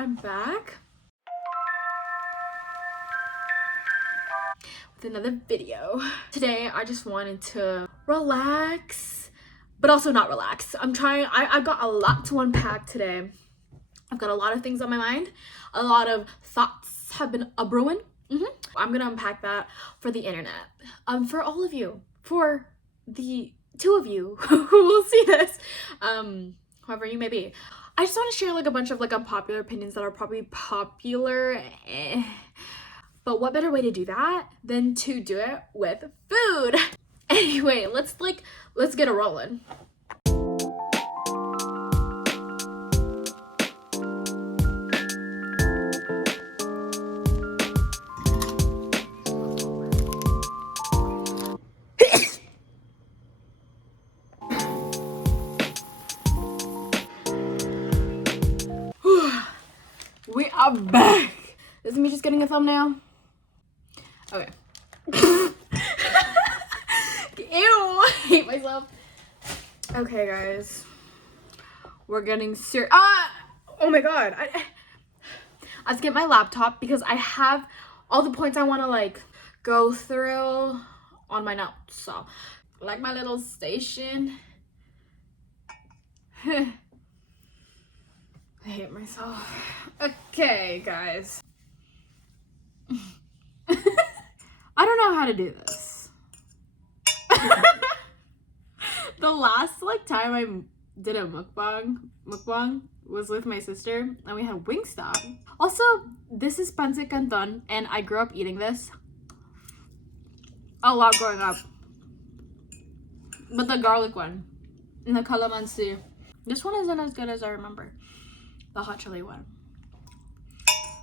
I'm back with another video. Today I just wanted to relax, but also not relax. I've got a lot to unpack today. I've got a lot of things on my mind. A lot of thoughts have been a-brewing. I'm gonna unpack that for the internet. For all of you, for the two of you who will see this, whoever you may be. I just want to share like a bunch of like unpopular opinions that are probably popular. But what better way to do that than to do it with food? Anyway, let's get it rolling. We are back. This is me just getting a thumbnail. Okay. Ew, I hate myself. Okay, guys. We're getting serious. Oh my god. I skipped my laptop because I have all the points I want to like go through on my notes. So, like my little station. I hate myself. Okay, guys. I don't know how to do this. The last like time I did a mukbang was with my sister and we had Wingstop. Also, this is pancit canton and I grew up eating this a lot growing up. But the garlic one and the calamansi. This one isn't as good as I remember. The hot chili one.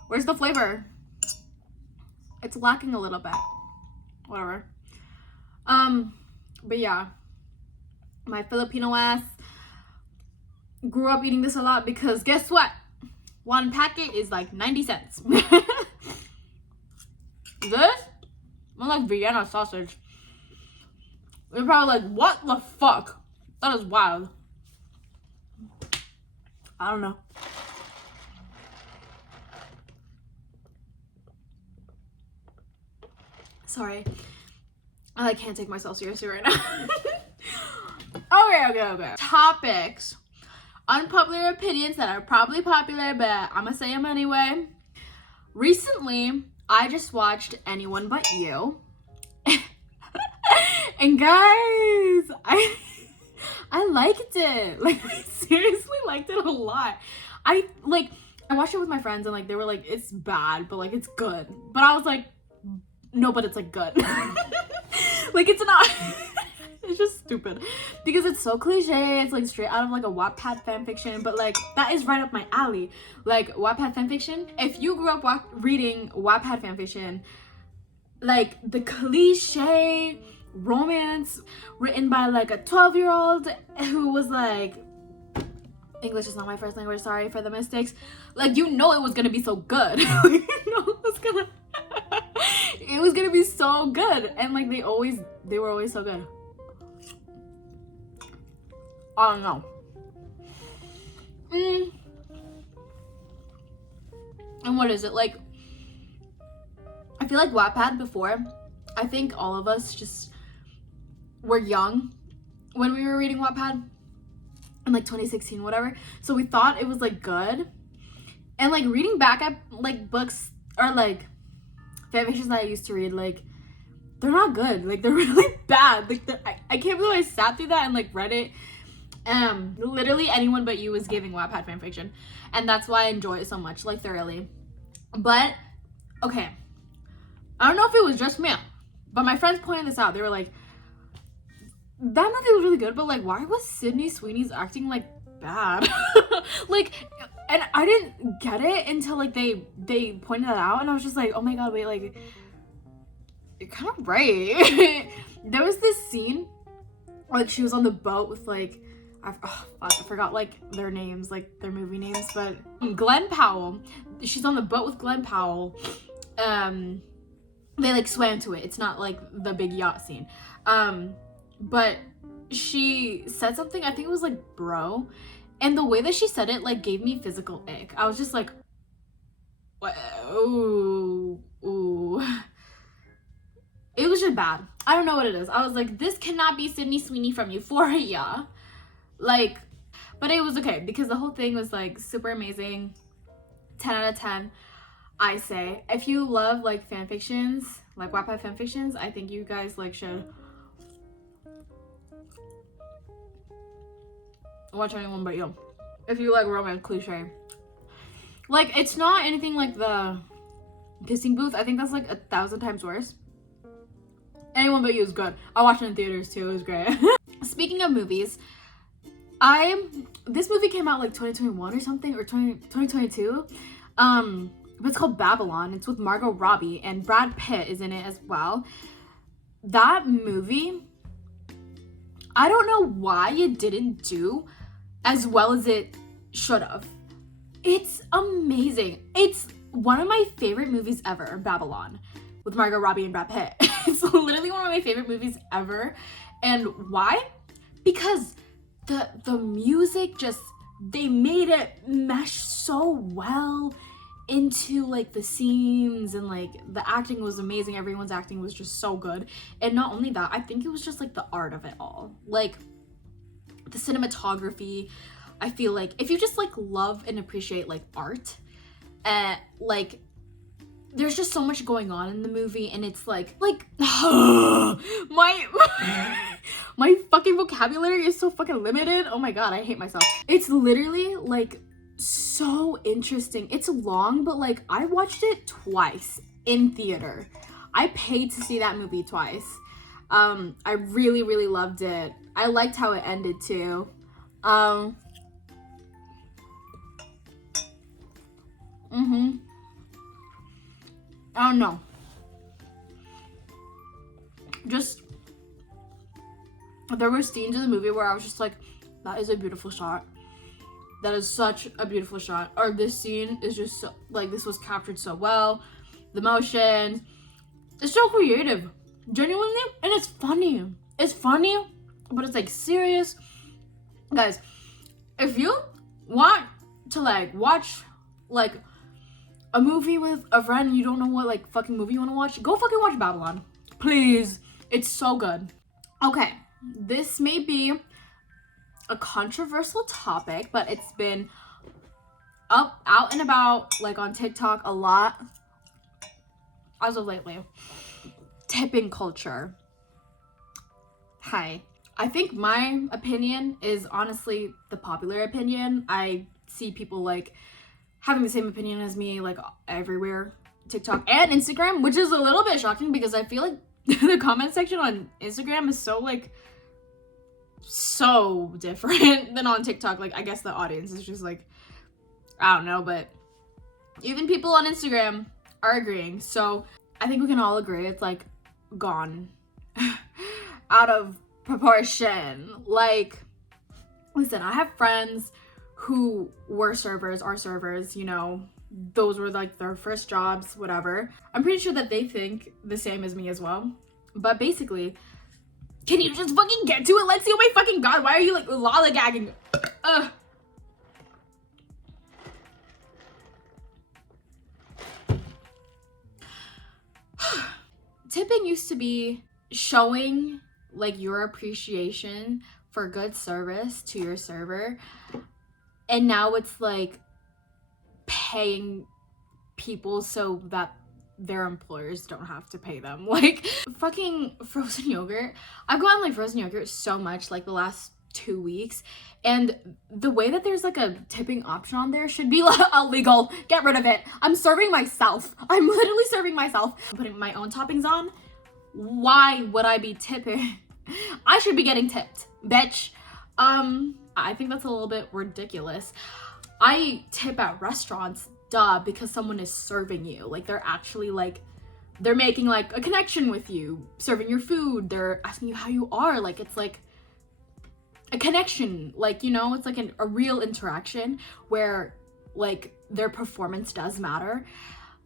Where's the flavor? It's lacking a little bit. Whatever. But yeah. My Filipino ass grew up eating this a lot because guess what? One packet is like 90 cents. This? More like Vienna sausage. You're probably like, what the fuck? That is wild. I don't know. Sorry. I can't take myself seriously right now. Okay. Topics. Unpopular opinions that are probably popular, but I'm gonna say them anyway. Recently, I just watched Anyone But You. And guys, I liked it. Like, I seriously liked it a lot. I watched it with my friends and like they were like, it's bad, but like it's good. But I was like, no, but it's like good. Like it's not. It's just stupid because it's so cliche. It's like straight out of like a Wattpad fanfiction, but like that is right up my alley. Like Wattpad fanfiction. If you grew up reading Wattpad fanfiction, like the cliche romance written by like a 12-year-old who was like, English is not my first language, sorry for the mistakes. Like, you know it was gonna be so good. You know it was gonna be so good. And like they were always so good. I don't know. And what is it? Like, I feel like Wattpad before, I think all of us just were young when we were reading Wattpad in like 2016, whatever. So we thought it was like good. And like reading back at like books or like fanfictions that I used to read, like they're not good. Like they're really bad. Like I can't believe I sat through that and like read it. Literally Anyone But You was giving Wattpad fanfiction. And that's why I enjoy it so much, like thoroughly. But, okay. I don't know if it was just me, but my friends pointed this out. They were like, that movie was really good, but like, why was Sydney Sweeney's acting like bad? Like, and I didn't get it until like they pointed that out, and I was just like, oh my god, wait, like, you're kind of right. There was this scene, like she was on the boat with like, I forgot like their names, like their movie names, but Glenn Powell. She's on the boat with Glenn Powell. They like swam to it. It's not like the big yacht scene. But she said something, I think it was like bro, and the way that she said it like gave me physical ick. I was just like, ooh, ooh. It was just bad. I don't know what it is. I was like, this cannot be Sydney Sweeney from Euphoria. Like, but it was okay because the whole thing was like super amazing. 10 out of 10. I say. If you love like fan fictions, like Wattpad fan fictions, I think you guys like should watch Anyone But You. If you like romance cliche. Like, it's not anything like the Kissing Booth. I think that's like 1,000 times worse. Anyone But You is good. I watched it in theaters too. It was great. Speaking of movies, this movie came out like 2021 or something, or 2022. But it's called Babylon. It's with Margot Robbie and Brad Pitt is in it as well. That movie, I don't know why it didn't do as well as it should have. It's amazing. It's one of my favorite movies ever, Babylon, with Margot Robbie and Brad Pitt. It's literally one of my favorite movies ever. And why? Because the music just, they made it mesh so well into like the scenes, and like the acting was amazing. Everyone's acting was just so good. And not only that, I think it was just like the art of it all, like the cinematography. I feel like if you just like love and appreciate like art, like there's just so much going on in the movie, and it's like my my fucking vocabulary is so fucking limited. Oh my god, I hate myself. It's literally like so interesting. It's long, but like I watched it twice in theater. I paid to see that movie twice. I really loved it. I liked how it ended too. I don't know. Just, there were scenes in the movie where I was just like, that is a beautiful shot. That is such a beautiful shot. Or this scene is just so, like, this was captured so well. The motion. It's so creative. Genuinely. And it's funny. It's funny, but it's like serious. Guys, if you want to like watch like a movie with a friend and you don't know what like fucking movie you want to watch, go fucking watch Babylon. Please. It's so good. Okay. This may be a controversial topic, but it's been out and about like on TikTok a lot as of lately. Tipping culture. Hi. I think my opinion is honestly the popular opinion. I see people like having the same opinion as me like everywhere, TikTok and Instagram, which is a little bit shocking because I feel like the comment section on Instagram is so like so different than on TikTok. Like I guess the audience is just like, I don't know, but even people on Instagram are agreeing. So I think we can all agree it's like gone out of proportion. Like, listen, I have friends who were servers, are servers, you know, those were like their first jobs, whatever. I'm pretty sure that they think the same as me as well. But basically, can you just fucking get to it? Let's see. Oh my fucking god, why are you like lollygagging? Ugh. Tipping used to be showing like your appreciation for good service to your server, and now it's like paying people so that their employers don't have to pay them. Like fucking frozen yogurt. I've gotten like frozen yogurt so much like the last 2 weeks, and the way that there's like a tipping option on there should be like illegal. Get rid of it. I'm serving myself. I'm literally serving myself. I'm putting my own toppings on. Why would I be tipping? I should be getting tipped, bitch. I think that's a little bit ridiculous. I tip at restaurants, duh, because someone is serving you. Like they're actually like, they're making like a connection with you, serving your food. They're asking you how you are. Like it's like a connection, like, you know, it's like a real interaction where like their performance does matter.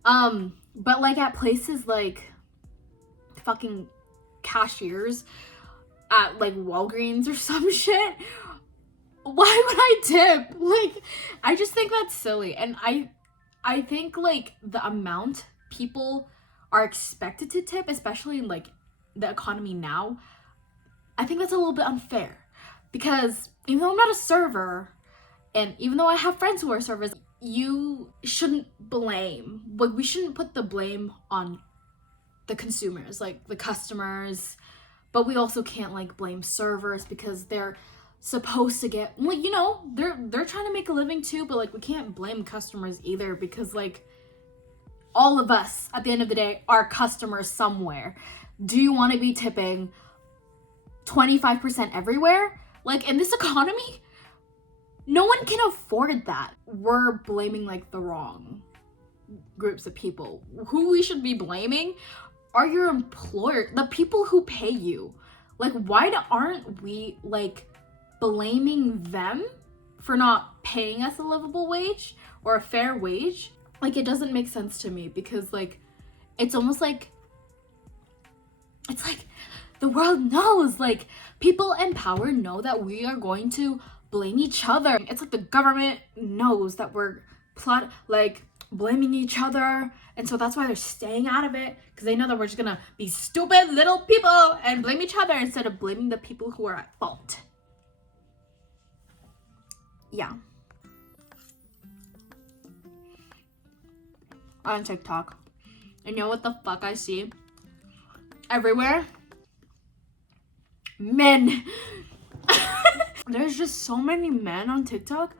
But like at places like fucking cashiers at like Walgreens or some shit, why would I tip? Like I just think that's silly. And I think like the amount people are expected to tip, especially in like the economy now, I think that's a little bit unfair, because even though I'm not a server, and even though I have friends who are servers, you shouldn't blame, like we shouldn't put the blame on the consumers, like the customers, but we also can't like blame servers because they're supposed to get, like, you know, they're trying to make a living too, but like we can't blame customers either, because like all of us at the end of the day are customers somewhere. Do you want to be tipping 25% everywhere? Like in this economy, no one can afford that. We're blaming like the wrong groups of people. Who we should be blaming are your employer, the people who pay you. Like, why aren't we like blaming them for not paying us a livable wage or a fair wage? Like, it doesn't make sense to me, because like it's almost like, it's like the world knows, like people in power know that we are going to blame each other. It's like the government knows that we're blaming each other, and so that's why they're staying out of it, because they know that we're just gonna be stupid little people and blame each other instead of blaming the people who are at fault. Yeah. On TikTok, and you know what the fuck I see everywhere? Men. There's just so many men on TikTok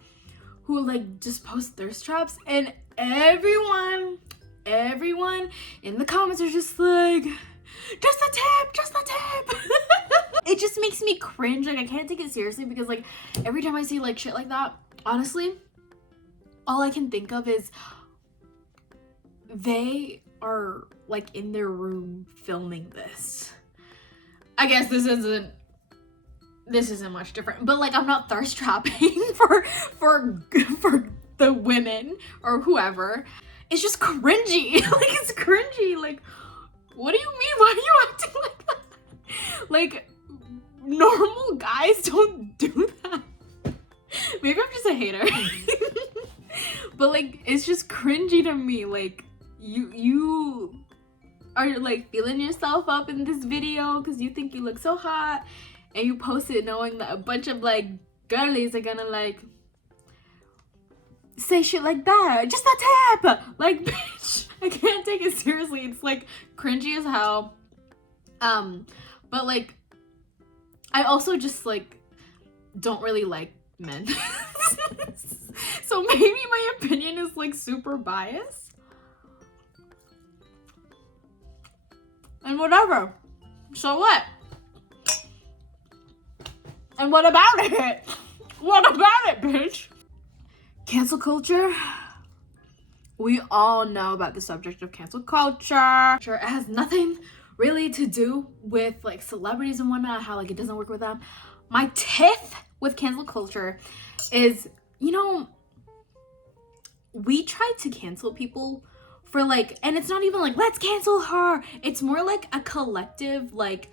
who like just post thirst traps, and everyone in the comments are just like, just a tip. It just makes me cringe. Like, I can't take it seriously, because like every time I see like shit like that, honestly, all I can think of is they are like in their room filming this. I guess this isn't much different, but like I'm not thirst trapping for the women or whoever. It's just cringy. Like, it's cringy. Like, what do you mean? Why are you acting like that? Like, normal guys don't do that. Maybe I'm just a hater. But like, it's just cringy to me. Like, you are like feeling yourself up in this video because you think you look so hot, and you post it knowing that a bunch of like girlies are gonna like say shit like that. Just a tip. Like, bitch, I can't take it seriously. It's like cringy as hell. But like, I also just like don't really like men. So maybe my opinion is like super biased. And whatever. So what? And what about it? What about it, bitch? Cancel culture. We all know about the subject of cancel culture. It has nothing really to do with like celebrities and whatnot, how like it doesn't work with them. My tiff with cancel culture is, you know, we try to cancel people for like, and it's not even like, let's cancel her. It's more like a collective like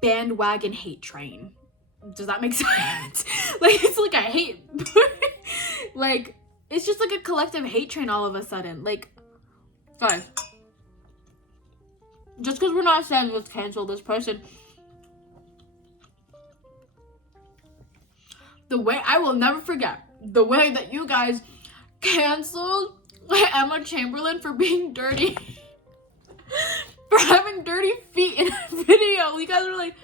bandwagon hate train. Does that make sense? Like, it's like a hate, like, it's just like a collective hate train all of a sudden. Like, guys, just because we're not saying let's cancel this person, the way, I will never forget the way that you guys canceled Emma Chamberlain for being dirty. For having dirty feet in a video. You guys were like,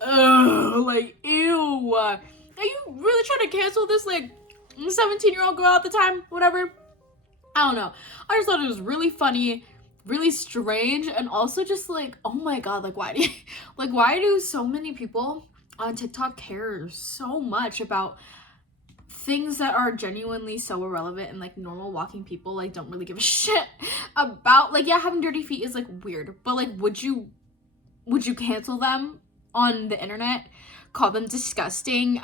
ugh, like, ew. Are you really trying to cancel this like 17-year-old girl at the time? Whatever. I don't know. I just thought it was really funny, really strange, and also just like, oh my god, like why do so many people on TikTok care so much about things that are genuinely so irrelevant, and like normal walking people like don't really give a shit about? Like, yeah, having dirty feet is like weird, but like would you cancel them on the internet, call them disgusting,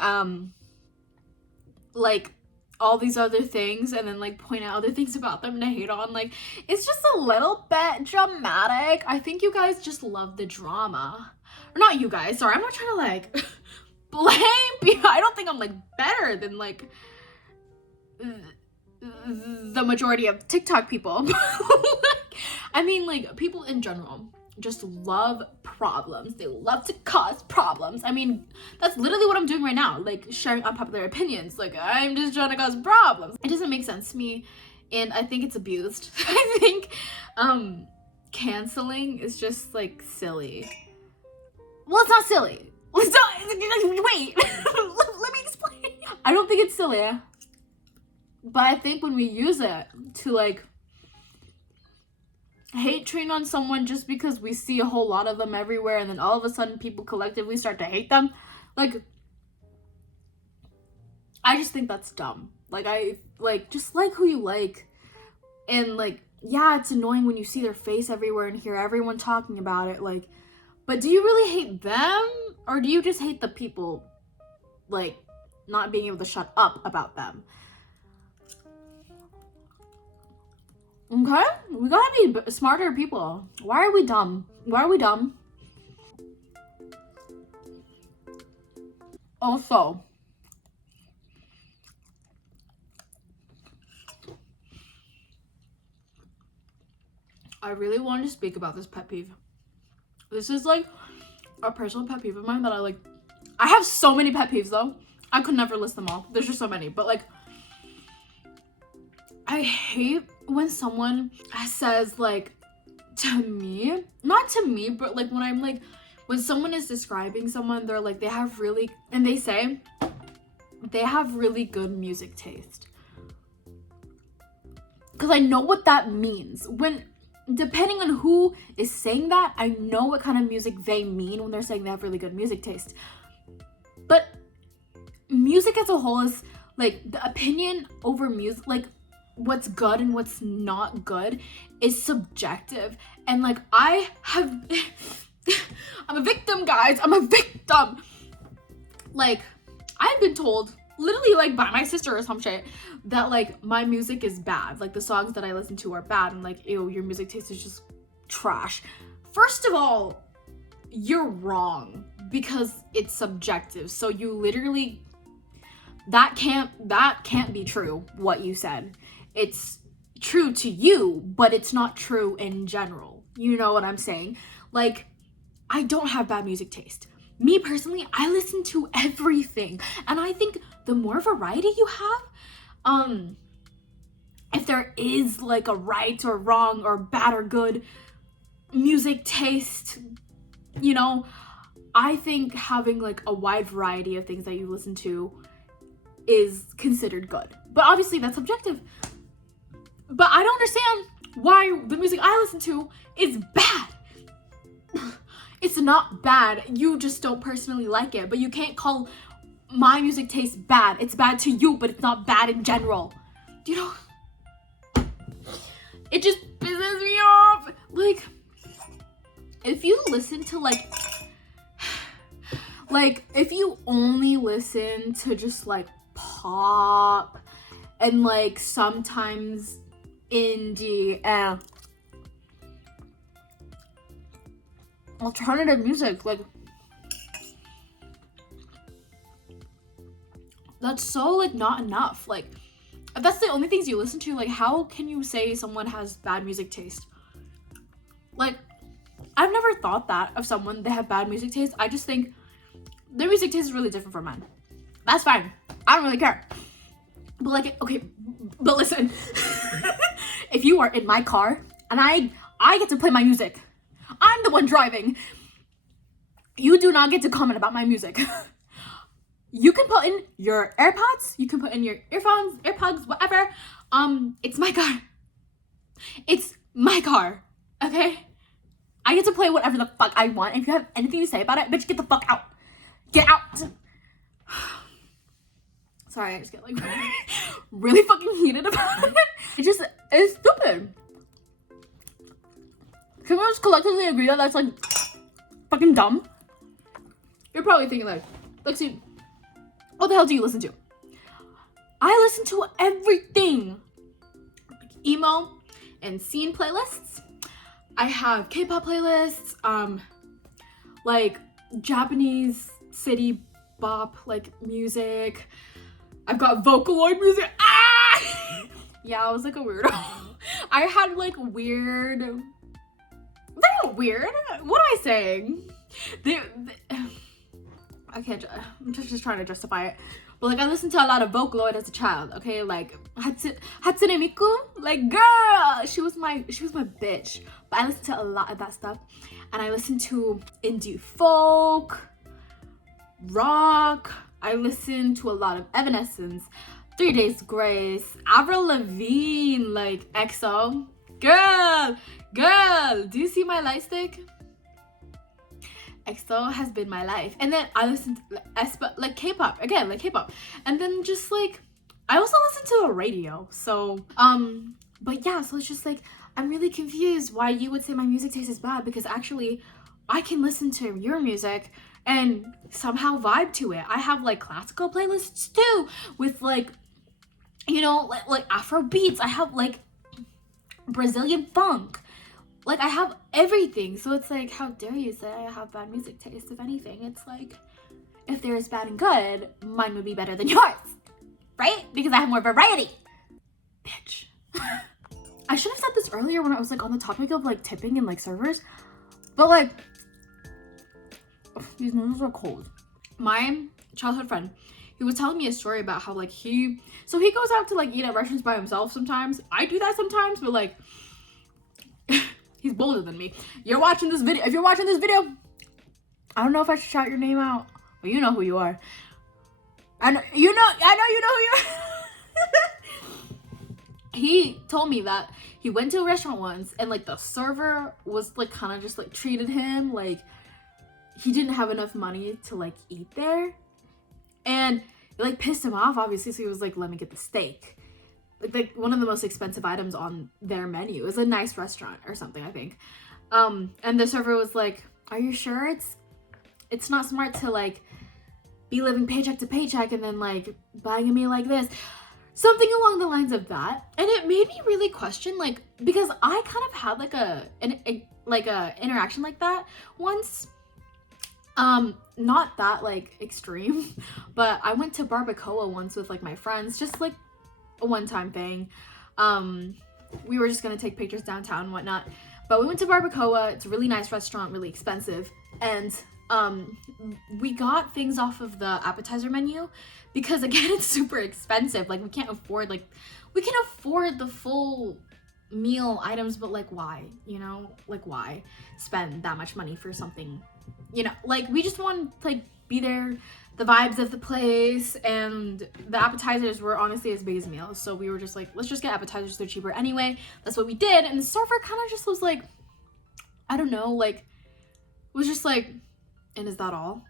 like all these other things, and then like point out other things about them to hate on? Like, it's just a little bit dramatic. I think you guys just love the drama. Or not you guys, sorry, I'm not trying to like blame people. I don't think I'm like better than like the majority of TikTok people. I mean, like, people in general just love problems. They love to cause problems. I mean, that's literally what I'm doing right now, like sharing unpopular opinions. Like, I'm just trying to cause problems. It doesn't make sense to me, and I think it's abused. I think canceling is just like silly. Well, it's not silly. It's not, wait, let me explain. I don't think it's silly, but I think when we use it to like hate train on someone just because we see a whole lot of them everywhere, and then all of a sudden people collectively start to hate them, like, I just think that's dumb. Like, I like, just like who you like, and like, yeah, it's annoying when you see their face everywhere and hear everyone talking about it, like, but do you really hate them, or do you just hate the people, like, not being able to shut up about them? Okay? We gotta be smarter people. Why are we dumb? Why are we dumb? Also, I really wanted to speak about this pet peeve. This is like a personal pet peeve of mine that I have so many pet peeves though. I could never list them all. There's just so many. But like, I hate when someone says like to me, not to me, but like when I'm like, when someone is describing someone, they're like, they have really good music taste. Because I know what that means. When, depending on who is saying that, I know what kind of music they mean when they're saying they have really good music taste. But music as a whole is like, the opinion over music, like what's good and what's not good is subjective. And like, I'm a victim, guys. I'm a victim. Like, I've been told, literally like by my sister or some shit, that like my music is bad. Like the songs that I listen to are bad, and like, ew, your music taste is just trash. First of all, you're wrong, because it's subjective. So you literally, that can't be true, what you said. It's true to you, but it's not true in general. You know what I'm saying? Like, I don't have bad music taste. Me personally, I listen to everything. And I think the more variety you have, if there is like a right or wrong or bad or good music taste, you know, I think having like a wide variety of things that you listen to is considered good. But obviously that's subjective. But I don't understand why the music I listen to is bad. It's not bad. You just don't personally like it. But you can't call my music taste bad. It's bad to you, but it's not bad in general. Do you know? It just pisses me off. Like, if you listen to like if you only listen to just like pop and like sometimes indie and alternative music, like, that's so like not enough. Like, if that's the only things you listen to, like, how can you say someone has bad music taste? Like, I've never thought that of someone, they have bad music taste. I just think their music taste is really different from mine. That's fine. I don't really care. But like, okay, but listen, if you are in my car and I get to play my music, I'm the one driving, you do not get to comment about my music. You can put in your AirPods, you can put in your earphones, AirPods, whatever. It's my car. It's my car, okay? I get to play whatever the fuck I want. If you have anything to say about it, bitch, get the fuck out. Get out. Sorry, I just get like really fucking heated about it. It's stupid. Can we just collectively agree that that's like fucking dumb? You're probably thinking like, Lexi, what the hell do you listen to? I listen to everything. Emo and scene playlists. I have K-pop playlists, like Japanese city bop like music. I've got Vocaloid music. Yeah, I was like a weirdo. I had like weird. They're not weird. What am I saying? I can't. I'm just trying to justify it. But like I listened to a lot of Vocaloid as a child. Okay, like Hatsune Miku. Like girl, she was my bitch. But I listened to a lot of that stuff, and I listened to indie folk, rock. I listened to a lot of Evanescence, 3 Days Grace, Avril Lavigne, like EXO. Girl, do you see my light stick? EXO has been my life. And then I listened to like K-pop, again, like K-pop. And then just like, I also listen to the radio. So, but yeah, so it's just like, I'm really confused why you would say my music taste is bad, because actually I can listen to your music and somehow vibe to it. I have like classical playlists too with like, you know, like Afro beats. I have like Brazilian funk. Like I have everything. So it's like, how dare you say I have bad music taste? If anything, it's like, if there is bad and good, mine would be better than yours, right? Because I have more variety. Bitch. I should have said this earlier when I was like on the topic of like tipping and like servers, but like, these noodles are cold. My childhood friend, he was telling me a story about how like he goes out to like eat at restaurants by himself sometimes. I do that sometimes, but like he's bolder than me. You're watching this video. If you're watching this video, I don't know if I should shout your name out, but you know who you are. I know you know who you are. He told me that he went to a restaurant once and like the server was like kind of just like treated him like he didn't have enough money to like eat there, and it like pissed him off obviously, so he was like, let me get the steak, like one of the most expensive items on their menu. It was a nice restaurant or something, I think. And the server was like, are you sure it's not smart to like be living paycheck to paycheck and then like buying a meal like this? Something along the lines of that. And it made me really question, like, because I kind of had like a interaction like that once. Not that like extreme, but I went to Barbacoa once with like my friends, just like a one-time thing. We were just gonna take pictures downtown and whatnot, but we went to Barbacoa. It's a really nice restaurant, really expensive, and we got things off of the appetizer menu because again, it's super expensive. Like we can afford the full meal items, but like why, you know, like why spend that much money for something, you know, like we just want to like be there, the vibes of the place, and the appetizers were honestly as big as meals, so we were just like, let's just get appetizers, they're cheaper anyway. That's what we did. And the server kind of just was like, I don't know, like was just like, and is that all?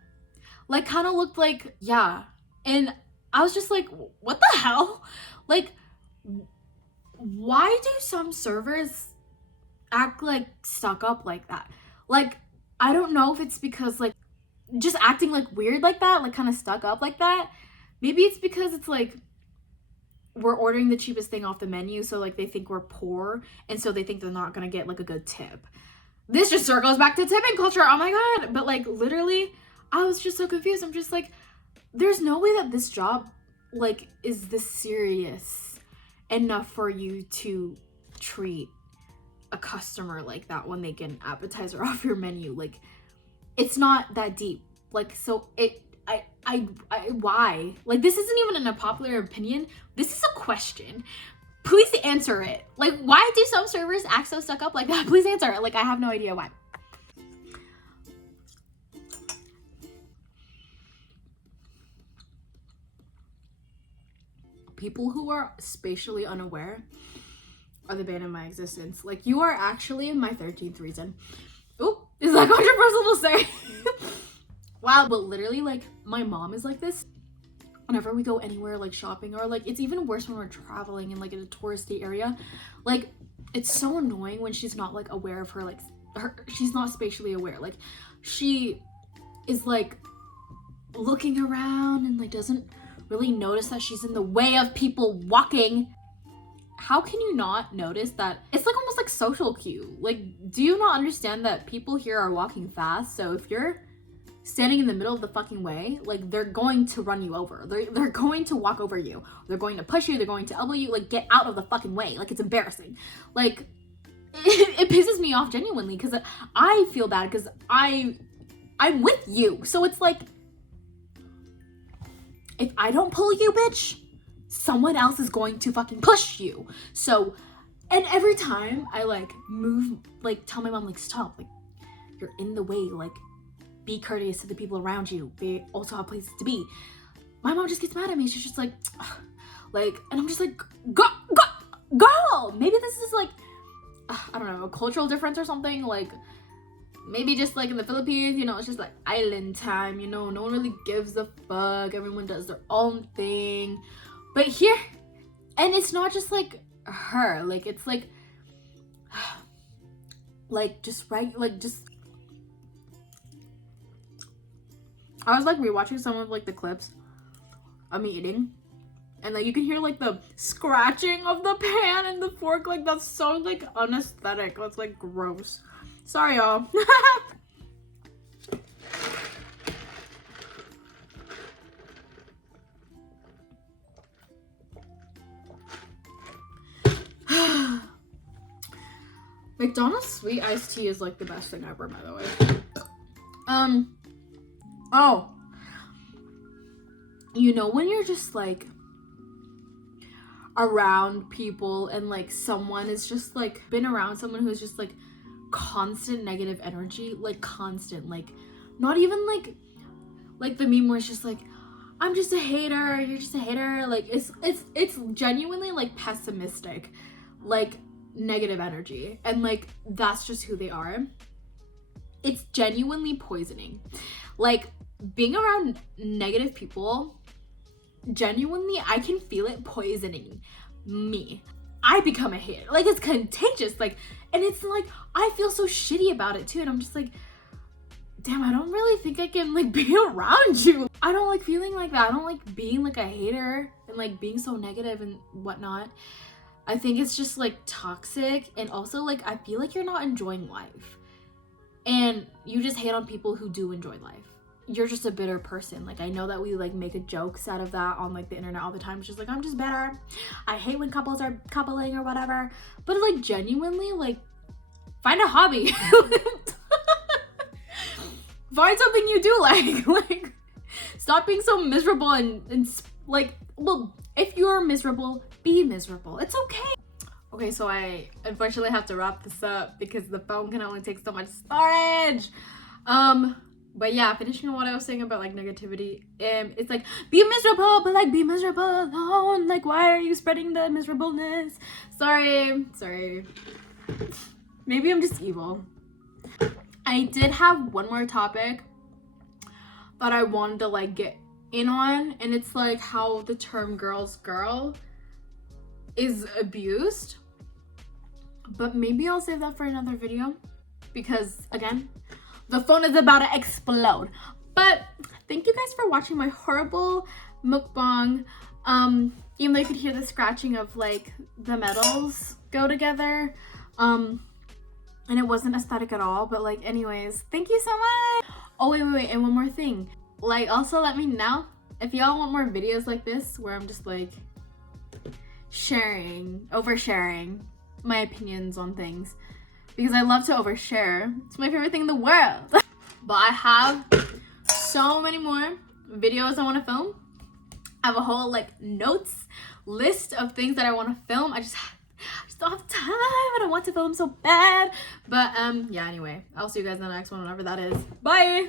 Like kind of looked like, yeah. And I was just like, what the hell? Like, why do some servers act like stuck up like that? Like, I don't know if it's because like just acting like weird like that, like kind of stuck up like that. Maybe it's because it's like we're ordering the cheapest thing off the menu, so like they think we're poor, and so they think they're not gonna get like a good tip. This just circles back to tipping culture. Oh my god. But like literally, I was just so confused. I'm just like, there's no way that this job like is this serious enough for you to treat a customer like that when they get an appetizer off your menu. Like it's not that deep. Like, so why? Like, this isn't even an unpopular opinion. This is a question. Please answer it. Like, why do some servers act so stuck up like that? Please answer it. Like, I have no idea why. People who are spatially unaware are the bane of my existence. Like, you are actually my 13th reason. Oop, is that controversial to say? Wow, but literally, like, my mom is like this. Whenever we go anywhere, like, shopping, or, like, it's even worse when we're traveling in, like, in a touristy area. Like, it's so annoying when she's not, like, aware of she's not spatially aware. Like, she is, like, looking around and, like, doesn't really notice that she's in the way of people walking. How can you not notice that? It's like almost like social cue. Like, do you not understand that people here are walking fast? So if you're standing in the middle of the fucking way, like, they're going to run you over. They're going to walk over you. They're going to push you. They're going to elbow you. Like, get out of the fucking way. Like, it's embarrassing. Like, it pisses me off genuinely because I feel bad because I'm with you. So it's like, if I don't pull you, bitch, someone else is going to fucking push you. So, and every time I like move, like tell my mom, like, stop, like, you're in the way, like, be courteous to the people around you. They also have places to be. My mom just gets mad at me. She's just like, ugh. Like, and I'm just like, girl, maybe this is like, I don't know, a cultural difference or something. Like, maybe just like in the Philippines, you know, it's just like island time, you know, no one really gives a fuck. Everyone does their own thing. But here, and it's not just like her, like, it's like just right, like, just, I was like rewatching some of like the clips of me eating, and like you can hear like the scratching of the pan and the fork. Like, that's so like unaesthetic. That's like gross. Sorry, y'all. McDonald's sweet iced tea is like the best thing ever, by the way. Oh, you know when you're just like around people and like someone is just like been around someone who's just like constant negative energy, like constant, like not even like the meme where it's just like, I'm just a hater, you're just a hater. Like, it's genuinely like pessimistic, like negative energy, and like that's just who they are. It's genuinely poisoning. Like, being around negative people, genuinely, I can feel it poisoning me. I become a hater. Like, it's contagious. Like, and it's like, I feel so shitty about it too. And I'm just like, damn, I don't really think I can like be around you. I don't like feeling like that. I don't like being like a hater and like being so negative and whatnot. I think it's just like toxic. And also, like, I feel like you're not enjoying life. And you just hate on people who do enjoy life. You're just a bitter person. Like, I know that we like make a jokes out of that on like the internet all the time. It's just like, I'm just bitter. I hate when couples are coupling or whatever. But like, genuinely, like, find a hobby. Find something you do like. Like, stop being so miserable and like, well, if you're miserable, be miserable. It's okay. Okay, so I unfortunately have to wrap this up because the phone can only take so much storage. But yeah, finishing on what I was saying about like negativity, it's like, be miserable, but like, be miserable alone. Like, why are you spreading the miserableness? Sorry. Maybe I'm just evil. I did have one more topic that I wanted to like get in on, and it's like how the term girl's girl is abused. But maybe I'll save that for another video because, again, the phone is about to explode. But thank you guys for watching my horrible mukbang. Even though you could hear the scratching of like the metals go together. And it wasn't aesthetic at all. But like, anyways, thank you so much. Oh, wait. And one more thing. Like, also let me know if y'all want more videos like this where I'm just like oversharing my opinions on things, because I love to overshare. It's my favorite thing in the world. But I have so many more videos I want to film. I have a whole like notes list of things that I want to film. I just don't have time and I want to film so bad. But yeah, anyway, I'll see you guys in the next one, whenever that is. Bye.